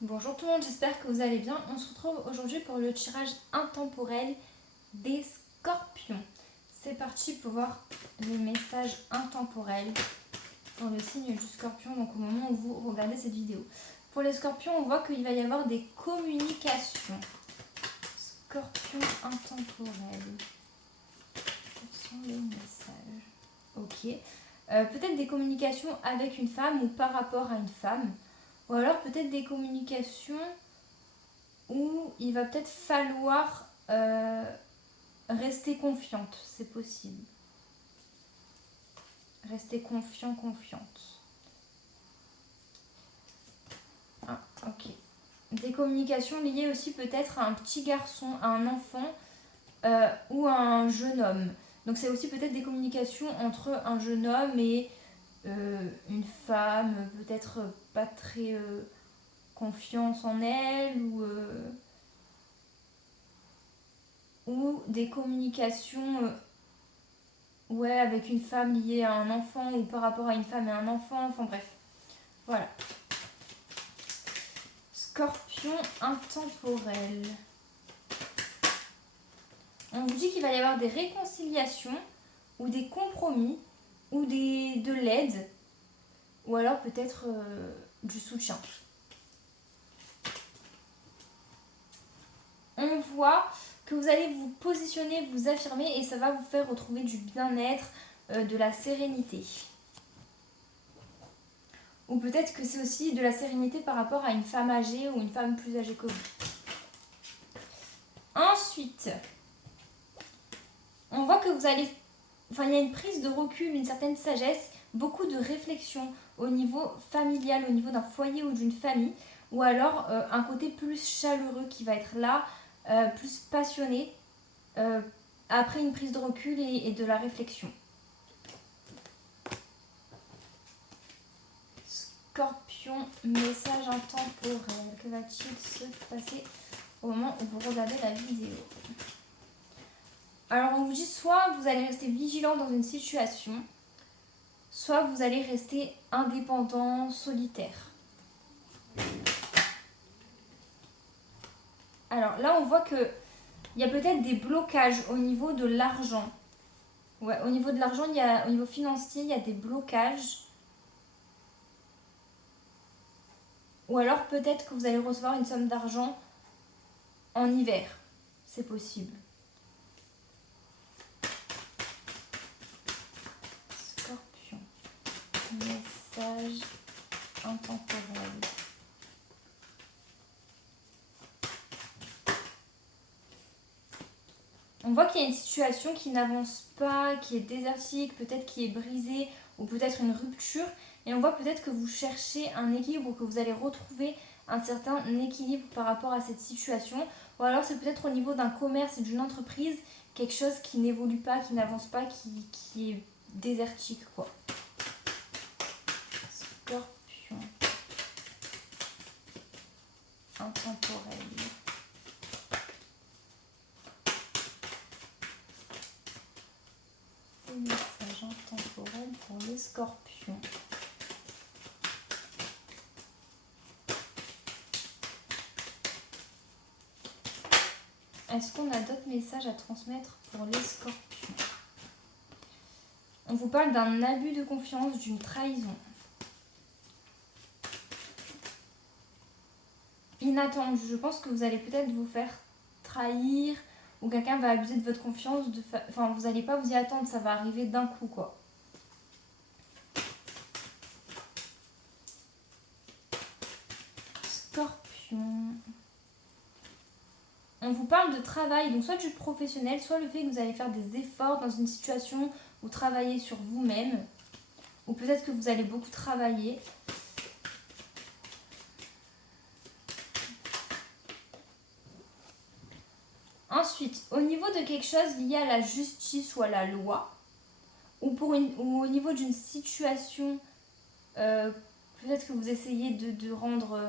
Bonjour tout le monde, j'espère que vous allez bien. On se retrouve aujourd'hui pour le tirage intemporel des scorpions. C'est parti pour voir les messages intemporels pour le signe du scorpion, donc au moment où vous regardez cette vidéo. Pour les scorpions, on voit qu'il va y avoir des communications. Scorpion intemporel. Quels sont les messages? Ok. Peut-être des communications avec une femme ou par rapport à une femme. Ou alors peut-être des communications où il va peut-être falloir rester confiante, c'est possible. Rester confiant, confiante. Ah, ok. Des communications liées aussi peut-être à un petit garçon, à un enfant ou à un jeune homme. Donc c'est aussi peut-être des communications entre un jeune homme et une femme, peut-être pas très confiance en elle ou des communications ouais, avec une femme liée à un enfant ou par rapport à une femme et un enfant, enfin bref. Voilà. Scorpion intemporel. On vous dit qu'il va y avoir des réconciliations ou des compromis ou de l'aide ou alors peut-être du soutien. On voit que vous allez vous positionner, vous affirmer et ça va vous faire retrouver du bien-être, de la sérénité. Ou peut-être que c'est aussi de la sérénité par rapport à une femme âgée ou une femme plus âgée que vous. Ensuite, on voit que vous allez... Enfin, il y a une prise de recul, une certaine sagesse, beaucoup de réflexion au niveau familial, au niveau d'un foyer ou d'une famille, ou alors un côté plus chaleureux qui va être là, plus passionné, après une prise de recul et de la réflexion. Scorpion, message intemporel. Que va-t-il se passer au moment où vous regardez la vidéo? Alors on vous dit soit vous allez rester vigilant dans une situation, soit vous allez rester indépendant, solitaire. Alors là on voit que il y a peut-être des blocages au niveau de l'argent. Ouais, au niveau de l'argent, au niveau financier, il y a des blocages. Ou alors peut-être que vous allez recevoir une somme d'argent en hiver. C'est possible. Scorpion. Message intemporel. On voit qu'il y a une situation qui n'avance pas, qui est désertique, peut-être qui est brisée ou peut-être une rupture. Et on voit peut-être que vous cherchez un équilibre ou que vous allez retrouver un certain équilibre par rapport à cette situation. Ou alors c'est peut-être au niveau d'un commerce et d'une entreprise, quelque chose qui n'évolue pas, qui n'avance pas, qui est désertique, quoi. Scorpion. Intemporel. Message intemporel pour les scorpions. Est-ce qu'on a d'autres messages à transmettre pour les scorpions? On vous parle d'un abus de confiance, d'une trahison. Inattendu. Je pense que vous allez peut-être vous faire trahir ou quelqu'un va abuser de votre confiance. Enfin, vous n'allez pas vous y attendre, ça va arriver d'un coup, quoi. Scorpion. On vous parle de travail, donc soit du professionnel, soit le fait que vous allez faire des efforts dans une situation où travailler sur vous-même, ou peut-être que vous allez beaucoup travailler. Ensuite, au niveau de quelque chose lié à la justice ou à la loi, ou au niveau d'une situation, peut-être que vous essayez de rendre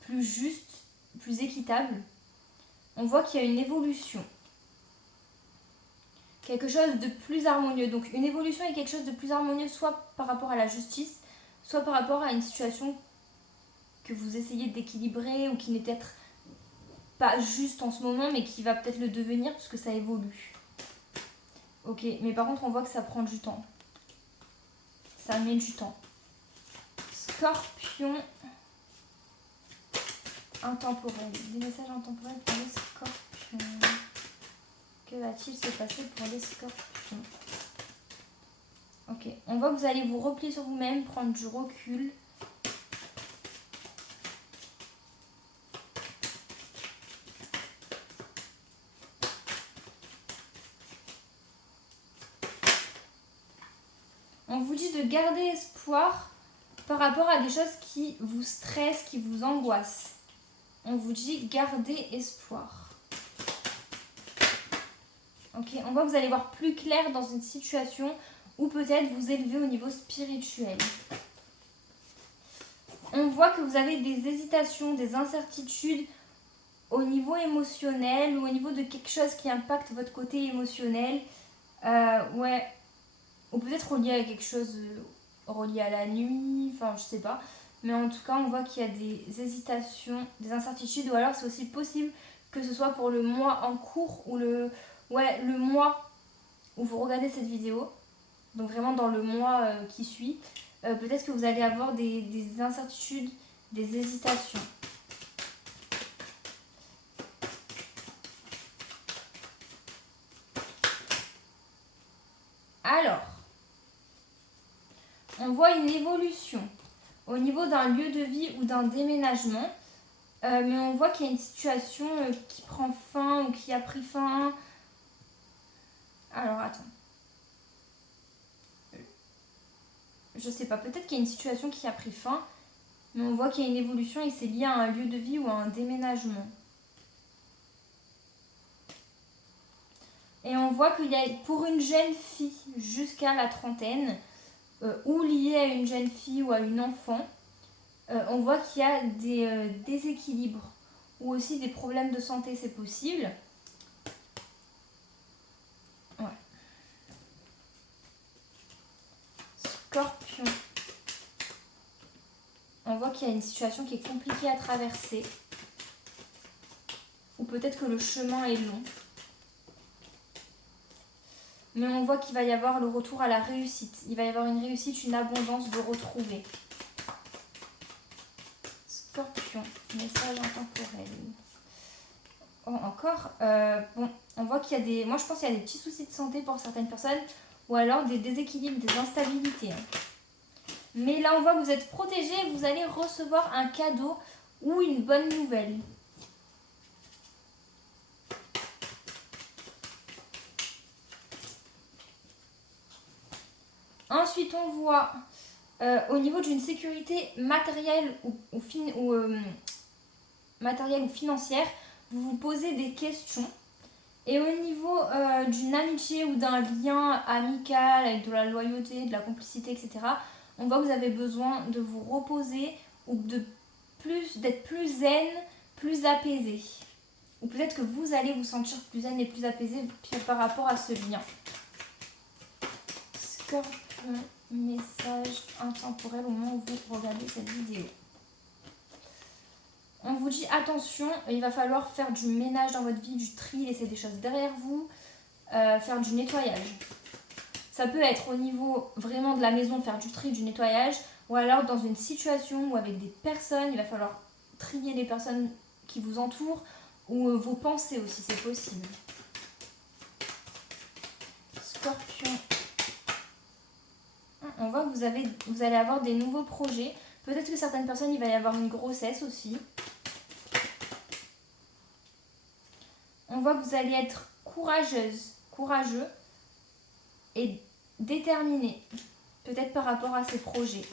plus juste, plus équitable, on voit qu'il y a une évolution. Quelque chose de plus harmonieux. Donc une évolution est quelque chose de plus harmonieux, soit par rapport à la justice, soit par rapport à une situation que vous essayez d'équilibrer ou qui n'est peut-être pas juste en ce moment, mais qui va peut-être le devenir parce que ça évolue. Ok, mais par contre, on voit que ça prend du temps. Ça met du temps. Scorpion intemporel. Des messages intemporels pour les scorpions. Que va-t-il se passer pour les scorpions? Ok, on voit que vous allez vous replier sur vous-même, prendre du recul. On vous dit de garder espoir par rapport à des choses qui vous stressent, qui vous angoissent. On vous dit gardez espoir. Ok, on voit que vous allez voir plus clair dans une situation ou peut-être vous élever au niveau spirituel. On voit que vous avez des hésitations, des incertitudes au niveau émotionnel ou au niveau de quelque chose qui impacte votre côté émotionnel. Ouais. Ou peut-être relié à quelque chose relié à la nuit, enfin je sais pas. Mais en tout cas, on voit qu'il y a des hésitations, des incertitudes, ou alors c'est aussi possible que ce soit pour le mois en cours ou le mois où vous regardez cette vidéo. Donc vraiment dans le mois qui suit. Peut-être que vous allez avoir des incertitudes, des hésitations. Alors, on voit une évolution au niveau d'un lieu de vie ou d'un déménagement. Mais on voit qu'il y a une situation qui prend fin ou qui a pris fin. Alors, attends. Je sais pas, peut-être qu'il y a une situation qui a pris fin. Mais on voit qu'il y a une évolution et c'est lié à un lieu de vie ou à un déménagement. Et on voit qu'il y a, pour une jeune fille jusqu'à la trentaine, ou liée à une jeune fille ou à une enfant, on voit qu'il y a des déséquilibres ou aussi des problèmes de santé, c'est possible. Ouais. Scorpion. On voit qu'il y a une situation qui est compliquée à traverser. Ou peut-être que le chemin est long. Mais on voit qu'il va y avoir le retour à la réussite. Il va y avoir une réussite, une abondance de retrouver. Scorpion, message intemporel. Oh, encore, bon, on voit qu'il y a des... Moi, je pense qu'il y a des petits soucis de santé pour certaines personnes. Ou alors des déséquilibres, des instabilités. Mais là, on voit que vous êtes protégé et vous allez recevoir un cadeau ou une bonne nouvelle. Ensuite, on voit au niveau d'une sécurité matérielle matérielle ou financière, vous vous posez des questions. Et au niveau d'une amitié ou d'un lien amical avec de la loyauté, de la complicité, etc., on voit que vous avez besoin de vous reposer ou d'être plus zen, plus apaisé. Ou peut-être que vous allez vous sentir plus zen et plus apaisé par rapport à ce lien. Scorpion, message intemporel au moment où vous regardez cette vidéo. On vous dit attention, il va falloir faire du ménage dans votre vie, du tri, laisser des choses derrière vous, faire du nettoyage. Ça peut être au niveau vraiment de la maison, faire du tri, du nettoyage, ou alors dans une situation où avec des personnes, il va falloir trier les personnes qui vous entourent, ou vos pensées aussi, c'est possible. Scorpion. On voit que vous allez avoir des nouveaux projets. Peut-être que certaines personnes, il va y avoir une grossesse aussi. On voit que vous allez être courageux et déterminé, peut-être par rapport à ces projets.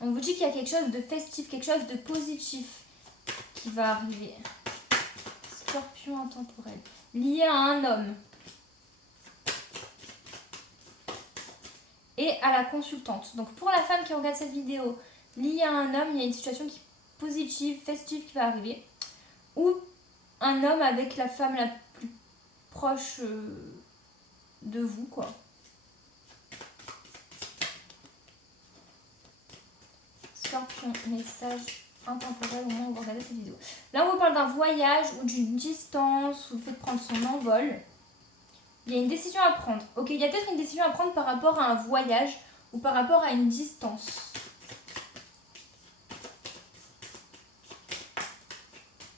On vous dit qu'il y a quelque chose de festif, quelque chose de positif qui va arriver. Scorpion intemporel, lié à un homme. Et à la consultante. Donc pour la femme qui regarde cette vidéo, liée à un homme, il y a une situation qui positive, festive qui va arriver. Ou un homme avec la femme la plus proche de vous, quoi. scorpions, message intemporel au moment où vous regardez cette vidéo. Là, on vous parle d'un voyage ou d'une distance ou le fait de prendre son envol. Il y a une décision à prendre. Ok, il y a peut-être une décision à prendre par rapport à un voyage ou par rapport à une distance.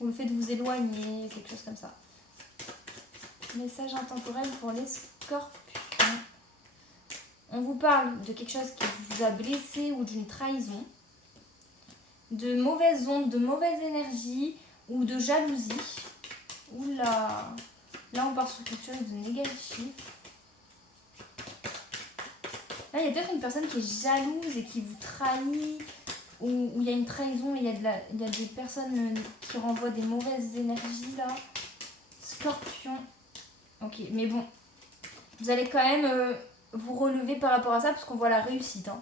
Ou le fait de vous éloigner, quelque chose comme ça. Message intemporel pour les scorpions. On vous parle de quelque chose qui vous a blessé ou d'une trahison. De mauvaises ondes, de mauvaise énergie ou de jalousie. Oula! Là, on part sur quelque chose de négatif. Là, il y a peut-être une personne qui est jalouse et qui vous trahit. Ou il y a une trahison, il y a des personnes qui renvoient des mauvaises énergies là. Scorpion. Ok, mais bon. Vous allez quand même vous relever par rapport à ça parce qu'on voit la réussite. Hein.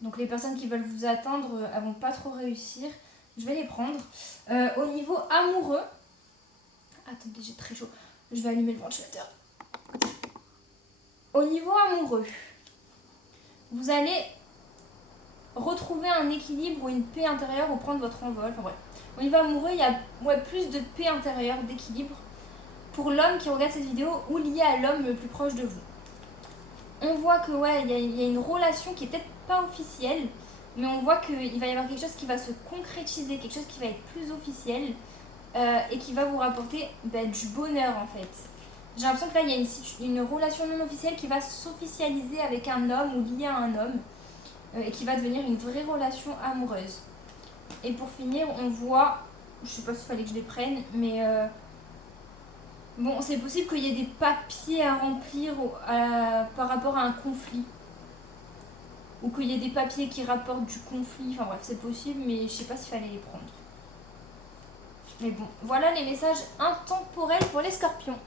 Donc les personnes qui veulent vous atteindre, elles vont pas trop réussir. Je vais les prendre. Au niveau amoureux. Attendez, j'ai très chaud. Je vais allumer le ventilateur. Au niveau amoureux, vous allez retrouver un équilibre ou une paix intérieure ou prendre votre envol. Enfin bref. Au niveau amoureux, il y a plus de paix intérieure, d'équilibre pour l'homme qui regarde cette vidéo ou lié à l'homme le plus proche de vous. On voit que il y a une relation qui est peut-être pas officielle, mais on voit qu'il va y avoir quelque chose qui va se concrétiser, quelque chose qui va être plus officiel et qui va vous rapporter du bonheur en fait. J'ai l'impression que là il y a une relation non officielle qui va s'officialiser avec un homme ou lié à un homme et qui va devenir une vraie relation amoureuse. Et pour finir, on voit, je sais pas s'il fallait que je les prenne, mais bon, c'est possible qu'il y ait des papiers à remplir par rapport à un conflit. Ou qu'il y ait des papiers qui rapportent du conflit. Enfin bref, c'est possible, mais je sais pas s'il fallait les prendre. Mais bon, voilà les messages intemporels pour les scorpions.